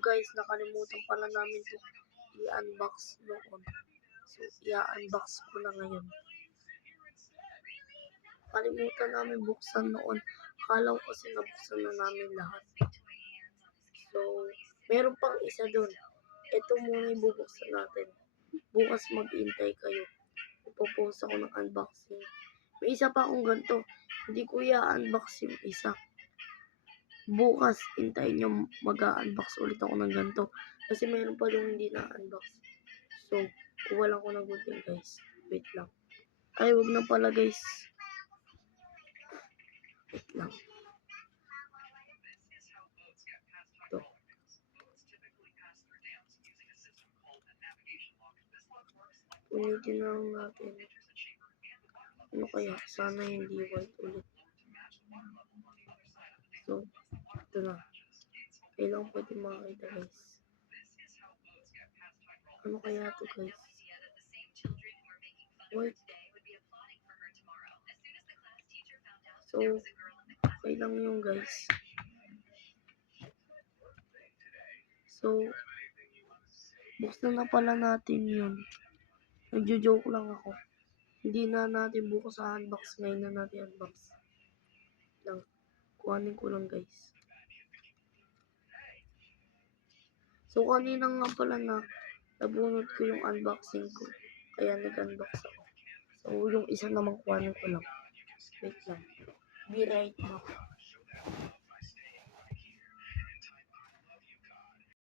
guys, nakalimutan pala namin to i-unbox noon. So, i-unbox ko na ngayon. Kalimutan namin buksan noon. Akala ko kasi nabuksan na namin lahat. So, meron pang isa doon. Ito muna yung bubuksan natin. Bukas mag-intay kayo. Ipopost ako ng unboxing. May isa pa akong ganito. Hindi ko i-unbox yung isa. Bukas, hintayin nyo mag-unbox ulit ako ng ganito. Kasi meron pa yung hindi na-unbox. So, kuha lang ko ng gunting guys. Wait lang. Ay, wag na pala guys. Wait lang. Ito. Unitin na lang natin. Ano kaya? Sana hindi white ulit. So, ito na. Kailangan pwede makakita guys. Ano kaya ito guys? White. So, okay lang yung guys. So, buksan na pala natin yun. Nagjo-joke lang ako. Hindi na natin bukas sa unbox. Ngayon na natin unbox. Lang. Kuhanin ko lang guys. So, kanina nga pala nabunot ko yung unboxing ko. Kaya nag-unbox ako. So, yung isa naman kuhanin ko lang. Wait lang. Be right back.